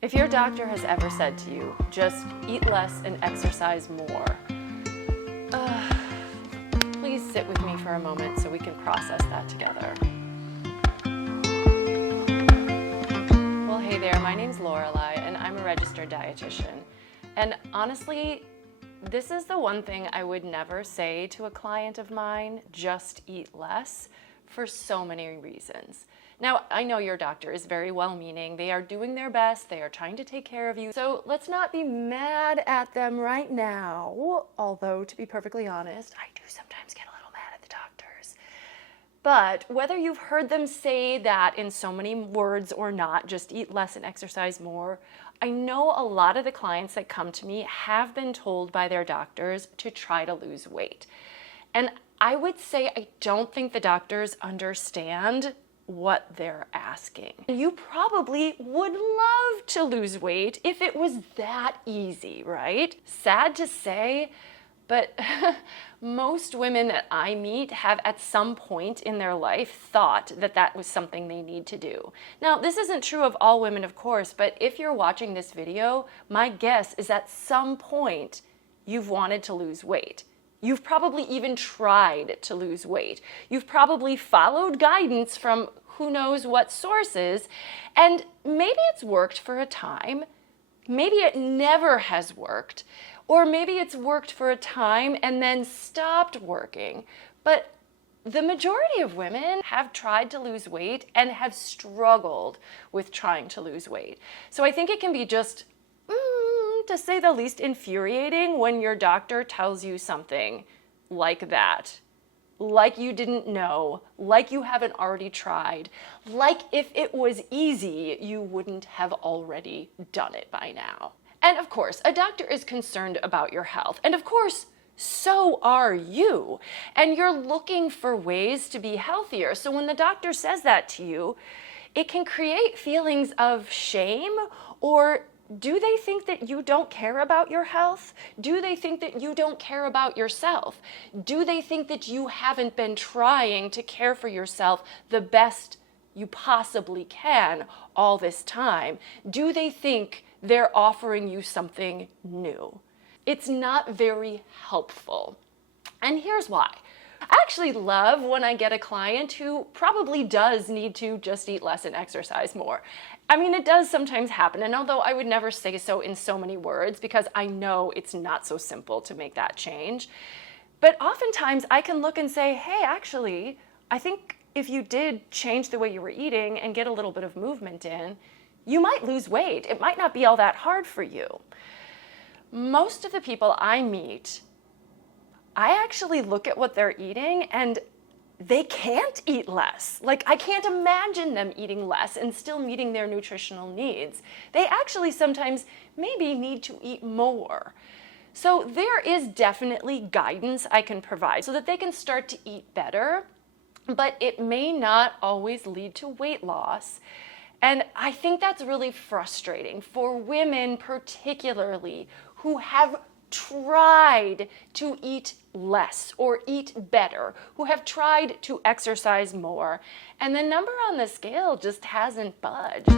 If your doctor has ever said to you, just eat less and exercise more, please sit with me for a moment so we can process that together. Well, hey there, my name's Lorelei and I'm a registered dietitian. And honestly, this is the one thing I would never say to a client of mine, just eat less, for so many reasons. Now, I know your doctor is very well-meaning. They are doing their best. They are trying to take care of you. So let's not be mad at them right now. Although, to be perfectly honest, I do sometimes get a little mad at the doctors. But whether you've heard them say that in so many words or not, just eat less and exercise more, I know a lot of the clients that come to me have been told by their doctors to try to lose weight. And I would say I don't think the doctors understand what they're asking. You probably would love to lose weight if it was that easy, right? Sad to say, but most women that I meet have at some point in their life thought that that was something they need to do. Now, this isn't true of all women, of course, but if you're watching this video, my guess is at some point you've wanted to lose weight. You've probably even tried to lose weight. You've probably followed guidance from who knows what sources, and maybe it's worked for a time, maybe it never has worked, or maybe it's worked for a time and then stopped working. But the majority of women have tried to lose weight and have struggled with trying to lose weight. So I think it can be just, to say the least, infuriating when your doctor tells you something like that. Like you didn't know, like you haven't already tried, like if it was easy, you wouldn't have already done it by now. And of course, a doctor is concerned about your health. And of course, so are you. And you're looking for ways to be healthier. So when the doctor says that to you, it can create feelings of shame, or do they think that you don't care about your health? Do they think that you don't care about yourself? Do they think that you haven't been trying to care for yourself the best you possibly can all this time? Do they think they're offering you something new? It's not very helpful. And here's why. I actually love when I get a client who probably does need to just eat less and exercise more. I mean, it does sometimes happen, and although I would never say so in so many words because I know it's not so simple to make that change, but oftentimes I can look and say, hey, actually, I think if you did change the way you were eating and get a little bit of movement in, you might lose weight. It might not be all that hard for you. Most of the people I meet, I actually look at what they're eating and they can't eat less. Like, I can't imagine them eating less and still meeting their nutritional needs. They actually sometimes maybe need to eat more. So there is definitely guidance I can provide so that they can start to eat better, but it may not always lead to weight loss. And I think that's really frustrating for women particularly who have tried to eat less or eat better, who have tried to exercise more, and the number on the scale just hasn't budged.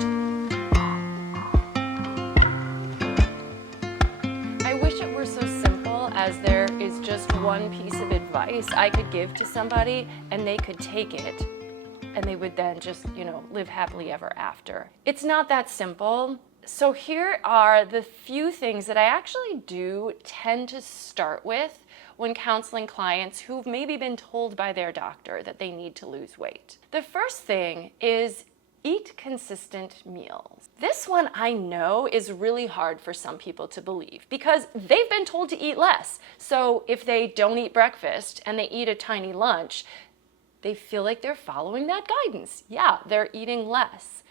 I wish it were so simple as there is just one piece of advice I could give to somebody and they could take it and they would then just, live happily ever after. It's not that simple. So here are the few things that I actually do tend to start with when counseling clients who've maybe been told by their doctor that they need to lose weight. The first thing is eat consistent meals. This one I know is really hard for some people to believe because they've been told to eat less. So if they don't eat breakfast and they eat a tiny lunch, they feel like they're following that guidance. Yeah, they're eating less.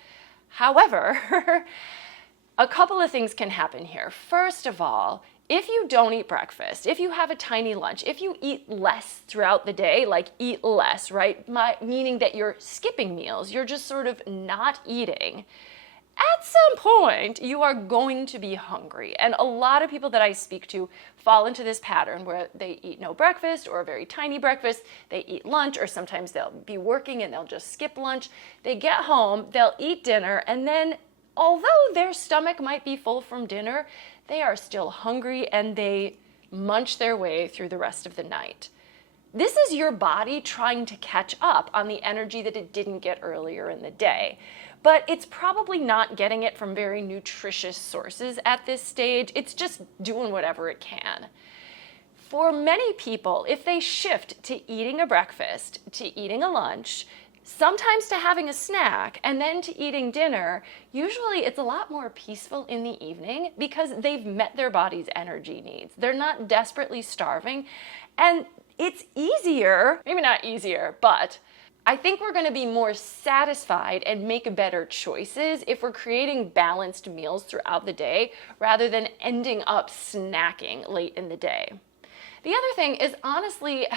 However, a couple of things can happen here. First of all, if you don't eat breakfast, if you have a tiny lunch, if you eat less throughout the day, like eat less, right? Meaning that you're skipping meals, you're just sort of not eating. At some point, you are going to be hungry. And a lot of people that I speak to fall into this pattern where they eat no breakfast or a very tiny breakfast, they eat lunch, or sometimes they'll be working and they'll just skip lunch. They get home, they'll eat dinner, and then although their stomach might be full from dinner, they are still hungry and they munch their way through the rest of the night. This is your body trying to catch up on the energy that it didn't get earlier in the day. But it's probably not getting it from very nutritious sources at this stage. It's just doing whatever it can. For many people, if they shift to eating a breakfast, to eating a lunch, sometimes to having a snack, and then to eating dinner, usually it's a lot more peaceful in the evening because they've met their body's energy needs. They're not desperately starving, and it's easier, maybe not easier, but I think we're going to be more satisfied and make better choices if we're creating balanced meals throughout the day rather than ending up snacking late in the day. The other thing is, honestly,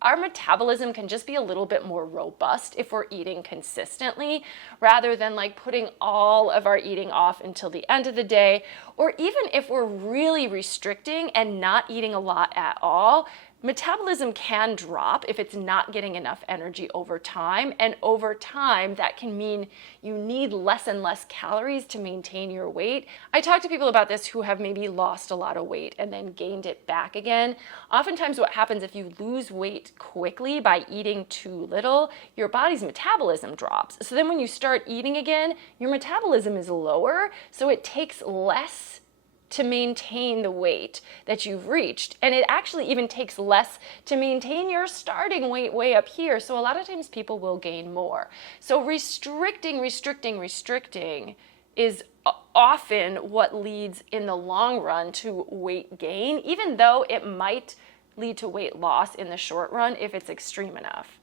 our metabolism can just be a little bit more robust if we're eating consistently rather than like putting all of our eating off until the end of the day, or even if we're really restricting and not eating a lot at all. Metabolism can drop if it's not getting enough energy over time, and over time that can mean you need less and less calories to maintain your weight. I talk to people about this who have maybe lost a lot of weight and then gained it back again. Oftentimes what happens if you lose weight quickly by eating too little, your body's metabolism drops. So then when you start eating again, your metabolism is lower, so it takes less to maintain the weight that you've reached. And it actually even takes less to maintain your starting weight way up here. So a lot of times people will gain more. So restricting is often what leads in the long run to weight gain, even though it might lead to weight loss in the short run if it's extreme enough.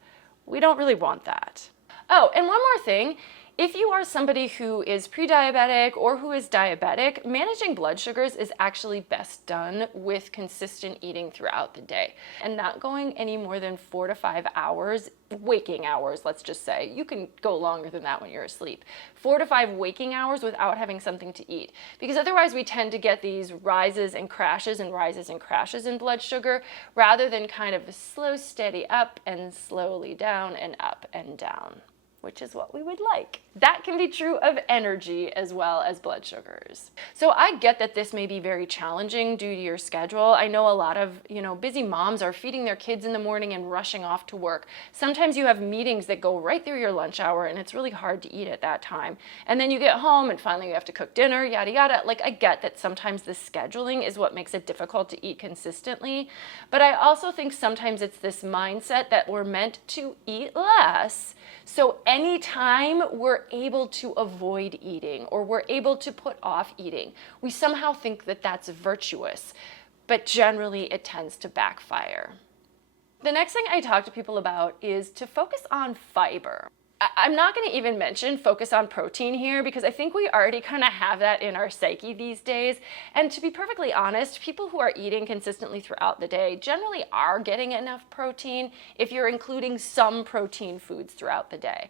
We don't really want that. Oh, and one more thing. If you are somebody who is pre-diabetic or who is diabetic, managing blood sugars is actually best done with consistent eating throughout the day and not going any more than 4 to 5 hours, waking hours, let's just say. You can go longer than that when you're asleep. 4 to 5 waking hours without having something to eat, because otherwise we tend to get these rises and crashes in blood sugar rather than kind of a slow, steady up and slowly down and up and down, which is what we would like. That can be true of energy as well as blood sugars. So I get that this may be very challenging due to your schedule. I know a lot of, busy moms are feeding their kids in the morning and rushing off to work. Sometimes you have meetings that go right through your lunch hour and it's really hard to eat at that time. And then you get home and finally you have to cook dinner, yada, yada. Like, I get that sometimes the scheduling is what makes it difficult to eat consistently. But I also think sometimes it's this mindset that we're meant to eat less. So anytime we're able to avoid eating or we're able to put off eating, we somehow think that that's virtuous, but generally it tends to backfire. The next thing I talk to people about is to focus on fiber. I'm not going to even mention focus on protein here because I think we already kind of have that in our psyche these days. And to be perfectly honest, people who are eating consistently throughout the day generally are getting enough protein if you're including some protein foods throughout the day.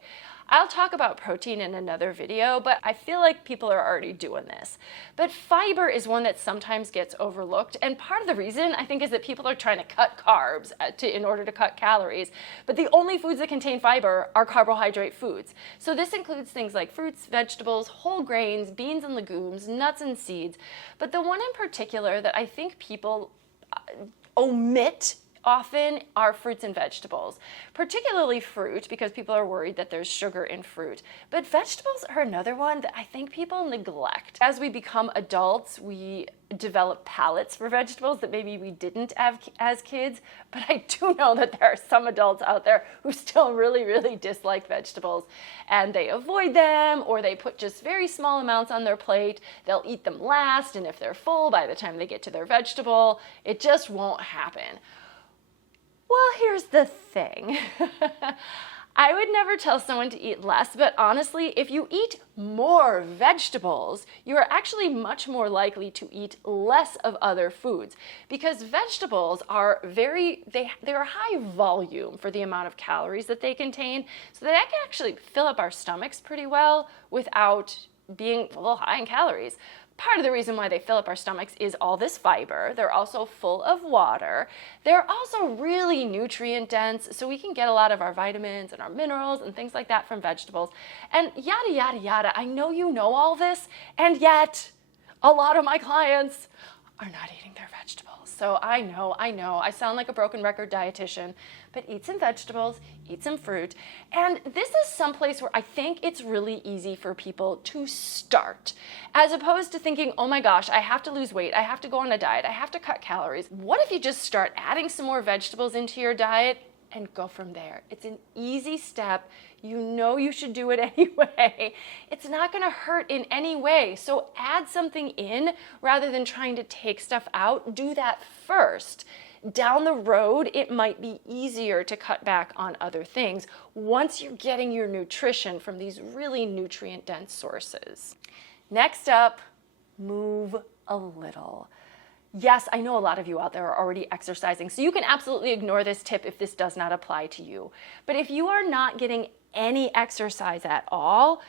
I'll talk about protein in another video, but I feel like people are already doing this. But fiber is one that sometimes gets overlooked, and part of the reason I think is that people are trying to cut carbs in order to cut calories, but the only foods that contain fiber are carbohydrate foods. So this includes things like fruits, vegetables, whole grains, beans and legumes, nuts and seeds. But the one in particular that I think people omit often are fruits and vegetables, particularly fruit because people are worried that there's sugar in fruit. But vegetables are another one that I think people neglect. As we become adults, we develop palates for vegetables that maybe we didn't have as kids, but I do know that there are some adults out there who still really, really dislike vegetables and they avoid them or they put just very small amounts on their plate. They'll eat them last, and if they're full by the time they get to their vegetable, it just won't happen. Well, here's the thing. I would never tell someone to eat less, but honestly, if you eat more vegetables, you are actually much more likely to eat less of other foods because vegetables are they're high volume for the amount of calories that they contain, so that can actually fill up our stomachs pretty well without being a little high in calories. part of the reason why they fill up our stomachs is all this fiber. They're also full of water. They're also really nutrient dense, so we can get a lot of our vitamins and our minerals and things like that from vegetables. And yada, yada, yada. I know you know all this, and yet a lot of my clients are not eating their vegetables. So I know, I sound like a broken record dietitian, but eat some vegetables, eat some fruit. And this is someplace where I think it's really easy for people to start, as opposed to thinking, oh my gosh, I have to lose weight, I have to go on a diet, I have to cut calories. What if you just start adding some more vegetables into your diet and go from there? It's an easy step. You know you should do it anyway. It's not going to hurt in any way. So add something in rather than trying to take stuff out. Do that first. Down the road, it might be easier to cut back on other things once you're getting your nutrition from these really nutrient-dense sources. Next up, move a little. Yes, I know a lot of you out there are already exercising, so you can absolutely ignore this tip if this does not apply to you. But if you are not getting any exercise at all,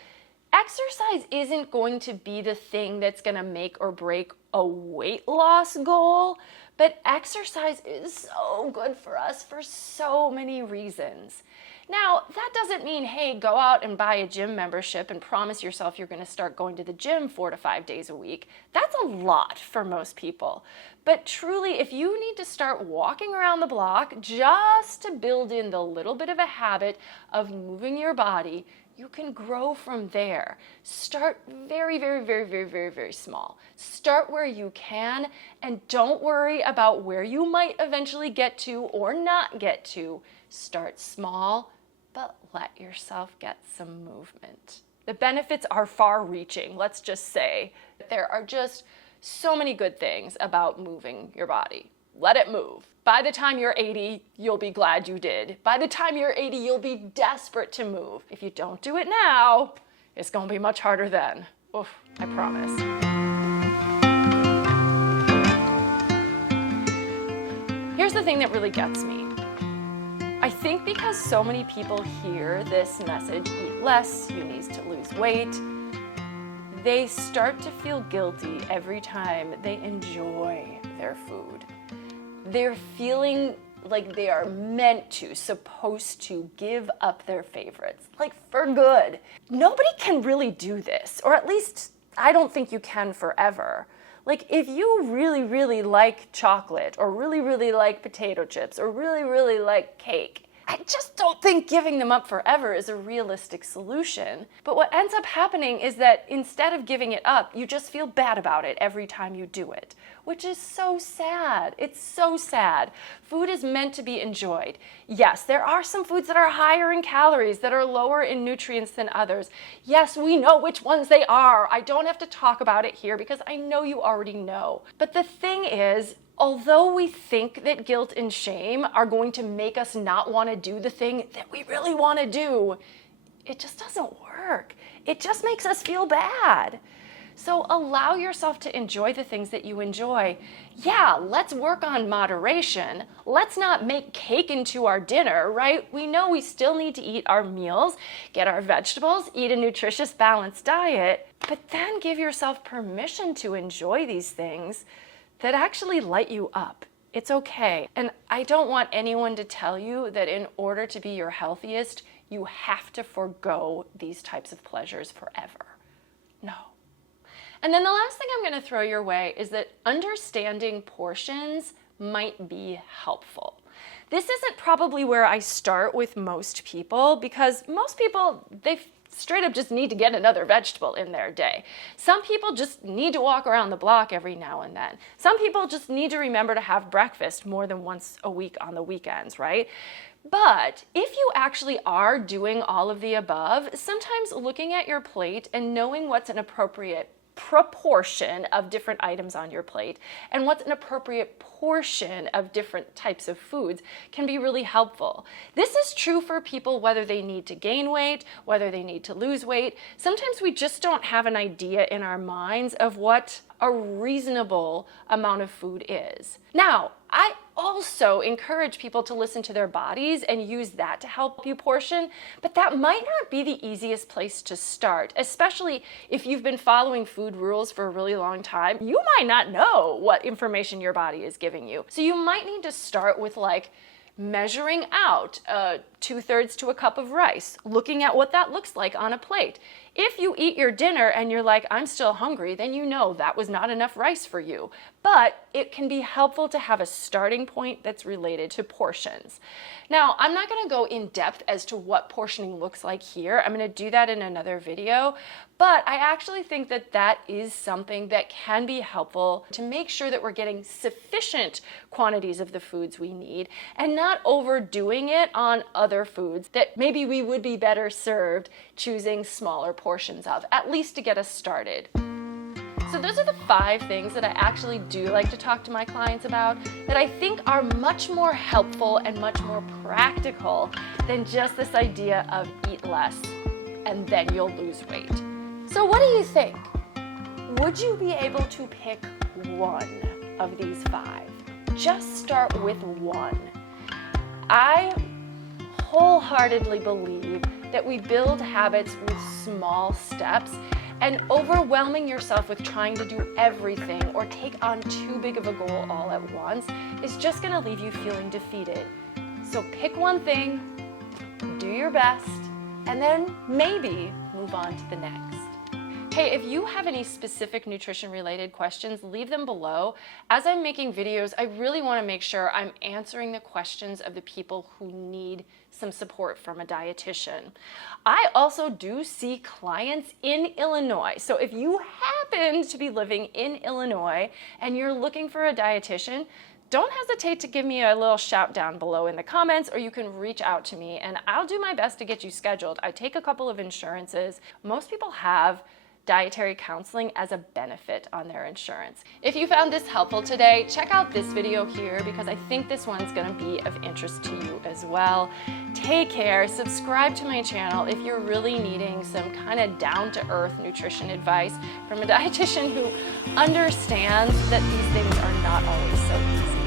exercise isn't going to be the thing that's going to make or break a weight loss goal, but exercise is so good for us for so many reasons. Now, that doesn't mean, hey, go out and buy a gym membership and promise yourself you're going to start going to the gym 4 to 5 days a week. That's a lot for most people. But truly, if you need to start walking around the block just to build in the little bit of a habit of moving your body, you can grow from there. Start very, very, very, very, very, very small. Start where you can, and don't worry about where you might eventually get to or not get to. Start small, but let yourself get some movement. The benefits are far-reaching, let's just say. There are just so many good things about moving your body. Let it move. By the time you're 80, you'll be glad you did. By the time you're 80, you'll be desperate to move. If you don't do it now, it's gonna be much harder then. Oof, I promise. Here's the thing that really gets me. I think because so many people hear this message, eat less, you need to lose weight, they start to feel guilty every time they enjoy their food. They're feeling like they are meant to, supposed to give up their favorites, like for good. Nobody can really do this, or at least I don't think you can forever. Like if you really, really like chocolate, or really, really like potato chips, or really, really like cake, I just don't think giving them up forever is a realistic solution. But what ends up happening is that instead of giving it up, you just feel bad about it every time you do it, which is so sad. It's so sad. Food is meant to be enjoyed. Yes, there are some foods that are higher in calories, that are lower in nutrients than others. Yes, we know which ones they are. I don't have to talk about it here because I know you already know. But the thing is, although we think that guilt and shame are going to make us not want to do the thing that we really want to do, it just doesn't work. It just makes us feel bad. So allow yourself to enjoy the things that you enjoy. Yeah, let's work on moderation. Let's not make cake into our dinner, right? We know we still need to eat our meals, get our vegetables, eat a nutritious, balanced diet, but then give yourself permission to enjoy these things that actually light you up. It's okay. And I don't want anyone to tell you that in order to be your healthiest, you have to forego these types of pleasures forever. No. And then the last thing I'm going to throw your way is that understanding portions might be helpful. This isn't probably where I start with most people, because most people, they straight up just need to get another vegetable in their day. Some people just need to walk around the block every now and then. Some people just need to remember to have breakfast more than once a week on the weekends, right? But if you actually are doing all of the above, sometimes looking at your plate and knowing what's an appropriate proportion of different items on your plate and what's an appropriate portion of different types of foods can be really helpful. This is true for people whether they need to gain weight, whether they need to lose weight. Sometimes we just don't have an idea in our minds of what a reasonable amount of food is. Now, I also encourage people to listen to their bodies and use that to help you portion, but that might not be the easiest place to start, especially if you've been following food rules for a really long time. You might not know what information your body is giving you. So you might need to start with like measuring out 2/3 to a cup of rice, looking at what that looks like on a plate. If you eat your dinner and you're like, I'm still hungry, then you know that was not enough rice for you. But it can be helpful to have a starting point that's related to portions. Now, I'm not going to go in depth as to what portioning looks like here. I'm going to do that in another video. But I actually think that that is something that can be helpful to make sure that we're getting sufficient quantities of the foods we need and not overdoing it on other foods that maybe we would be better served choosing smaller portions of, at least to get us started. So those are the 5 things that I actually do like to talk to my clients about that I think are much more helpful and much more practical than just this idea of eat less and then you'll lose weight. So what do you think? Would you be able to pick one of these 5? Just start with one. I wholeheartedly believe that we build habits with small steps, and overwhelming yourself with trying to do everything or take on too big of a goal all at once is just going to leave you feeling defeated. So pick one thing, do your best, and then maybe move on to the next. Hey, if you have any specific nutrition related questions, leave them below. As I'm making videos, I really want to make sure I'm answering the questions of the people who need some support from a dietitian. I also do see clients in Illinois. So if you happen to be living in Illinois and you're looking for a dietitian, don't hesitate to give me a little shout down below in the comments, or you can reach out to me and I'll do my best to get you scheduled. I take a couple of insurances. Most people have dietary counseling as a benefit on their insurance. If you found this helpful today, check out this video here because I think this one's going to be of interest to you as well. Take care, subscribe to my channel if you're really needing some kind of down-to-earth nutrition advice from a dietitian who understands that these things are not always so easy.